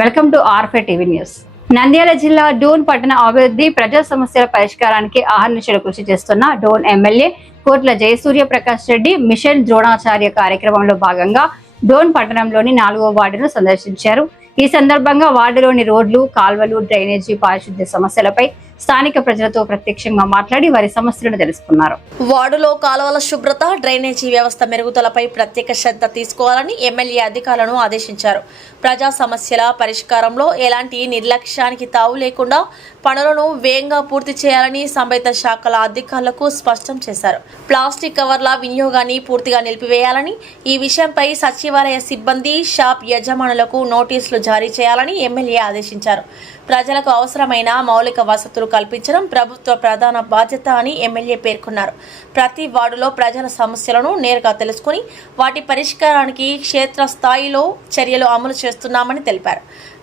Welcome to ఆర్ఫే TV news. Nandyal జిల్లా డోన్ పట్టణ అభివృద్ధి ప్రజా సమస్యల పరిష్కారానికి అహర్నిశలు కృషి చేస్తున్న డోన్ ఎమ్మెల్యే కోట్ల జయసూర్య ప్రకాష్ రెడ్డి మిషన్ ద్రోణాచార్య కార్యక్రమంలో భాగంగా డోన్ పట్టణంలోని 4వ వార్డును సందర్శించారు. ఈ సందర్భంగా వార్డులోని రోడ్లు, కాల్వలు, డ్రైనేజీ, పారిశుద్ధ్య సమస్యలపై స్థానిక ప్రజలతో ప్రత్యక్షంగా మాట్లాడి వారి సమస్యలను తెలుసుకున్నారు. వార్డులో కాలువల శుభ్రత, డ్రైనేజీ వ్యవస్థ మెరుగుదలపై ప్రత్యేక శ్రద్ధ తీసుకోవాలని ఎమ్మెల్యే అధికారులను ఆదేశించారు. ప్రజా సమస్యల పరిష్కారంలో ఎలాంటి నిర్లక్ష్యానికి తావు లేకుండా పనులను వేగంగా పూర్తి చేయాలని సంబంధిత శాఖల అధికారులకు స్పష్టం చేశారు. ప్లాస్టిక్ కవర్ల వినియోగాన్ని పూర్తిగా నిలిపివేయాలని, ఈ విషయంపై సచివాలయ సిబ్బంది, షాప్ యజమానులకు నోటీసులు జారీ చేయాలని ఎమ్మెల్యే ఆదేశించారు. ప్రజలకు అవసరమైన మౌలిక వసతులు కల్పించడం ప్రభుత్వ ప్రధాన బాధ్యత అని ఎమ్మెల్యే పేర్కొన్నారు. ప్రతి వార్డులో ప్రజల సమస్యలను నేరుగా తెలుసుకుని వాటి పరిష్కారానికి క్షేత్రస్థాయిలో చర్యలు అమలు చేస్తున్నామని తెలిపారు.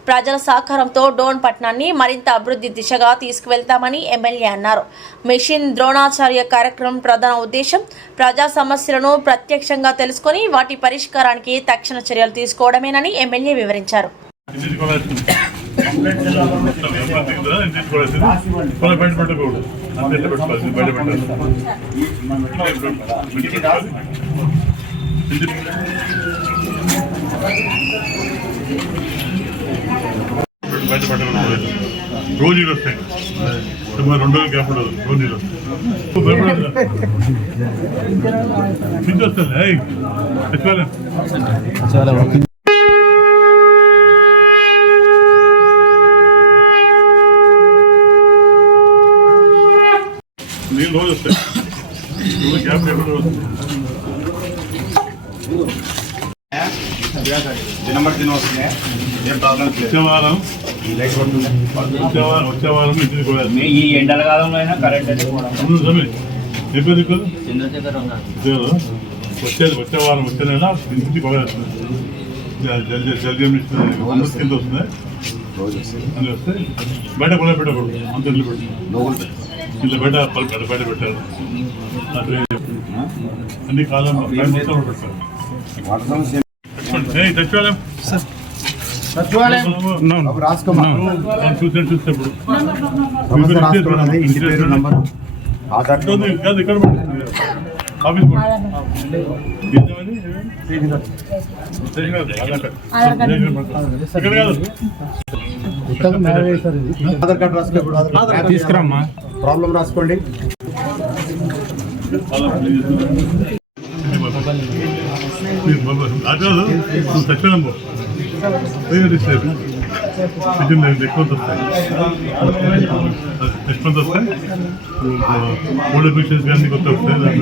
ప్రజల సహకారంతో డోన్ పట్టణాన్ని మరింత అభివృద్ధి దిశగా తీసుకువెళ్తామని ఎమ్మెల్యే అన్నారు. మిషన్ ద్రోణాచార్య కార్యక్రమం ప్రధాన ఉద్దేశం ప్రజా సమస్యలను ప్రత్యక్షంగా తెలుసుకుని వాటి పరిష్కారానికి తక్షణ చర్యలు తీసుకోవడమేనని ఎమ్మెల్యే వివరించారు. రోజు నీళ్ళు వస్తాయి, 2 రోజులు గ్యాప్ ఉండదు. రోజు నీళ్ళు వస్తాయి. నీళ్ళు రోజు వస్తాయి, గ్యాప్ ఎప్పుడు వచ్చే వారం ఇంటికి కూడా ఈ ఎండల కాలంలో అయినా కరెంట్ వచ్చే వారం వచ్చే నెల ఇంటికి కూడా జల్దీ కింద వస్తున్నాయి. అన్నీ వస్తాయి. బయట కూడా పెట్టకూడదు, అంత ఇల్లు పెట్టు, ఇల్లు బయట బయట పెట్టారు. అన్ని కాలం మొత్తం పెట్టారు. చూస్తే ఇక్కడ ఆఫీస్ ఆధార్ కార్డు రాసుకోండి, తీసుకురామ్మా, ప్రాబ్లం రాసుకోండి. వస్తాయి ఓల్డ్ ఎఫిషియన్సీ అన్ని కొత్త వస్తాయి.